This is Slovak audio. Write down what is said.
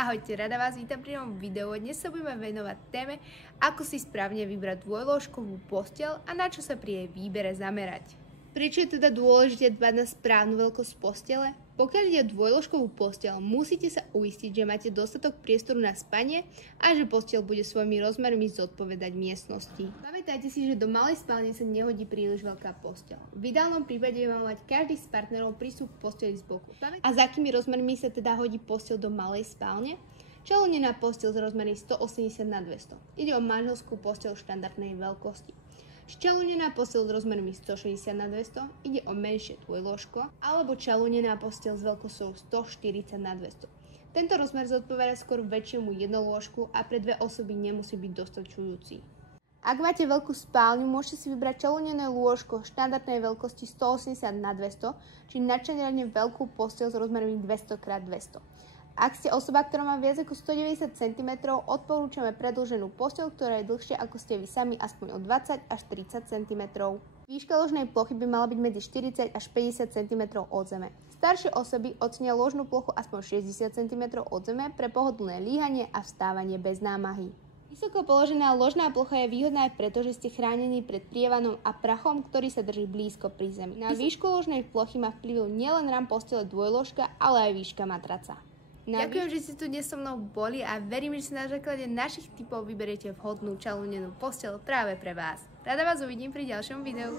Ahojte, rada vás vítam pri novom videu. Dnes sa budeme venovať téme, ako si správne vybrať dvojlôžkovú posteľ a na čo sa pri jej výbere zamerať. Prečo je teda dôležité dbať na správnu veľkosť postele? Pokiaľ ide o dvojlôžkovú posteľ, musíte sa uistiť, že máte dostatok priestoru na spanie a že posteľ bude svojimi rozmermi zodpovedať miestnosti. Pamätajte si, že do malej spálne sa nehodí príliš veľká posteľ. V ideálnom prípade má mať každý z partnerov prístup k posteli z boku. A za akými rozmermi sa teda hodí posteľ do malej spálne? Čaľunená posteľ s rozmermi 180x200. Ide o manželskú posteľ štandardnej veľkosti. Čaľunená posteľ s rozmermi 160x200 ide o menšie dvojlôžko, alebo čaľunená posteľ s veľkosťou 140x200. Tento rozmer zodpovedá skôr väčšiemu jednolôžku a pre dve osoby nemusí byť dostačujúci. Ak máte veľkú spálňu, môžete si vybrať čaľunené lôžko štandardnej veľkosti 180x200, či nadčaľne veľkú posteľ s rozmermi 200x200. Ak ste osoba, ktorá má viac ako 190 cm, odporúčame predĺženú posteľ, ktorá je dlhšia ako ste vy sami, aspoň o 20 až 30 cm. Výška ložnej plochy by mala byť medzi 40 až 50 cm od zeme. Staršie osoby ocenia ložnú plochu aspoň 60 cm od zeme pre pohodlné líhanie a vstávanie bez námahy. Vysoko položená ložná plocha je výhodná aj preto, že ste chránení pred prievanom a prachom, ktorý sa drží blízko pri zemi. Na výšku ložnej plochy má vplyv nielen rám postele dvojlôžka, ale aj výška matraca. Ďakujem, že ste tu dnes so mnou boli a verím, že si na základe našich tipov vyberiete vhodnú čaľunenú posteľ práve pre vás. Rada vás uvidím pri ďalšom videu.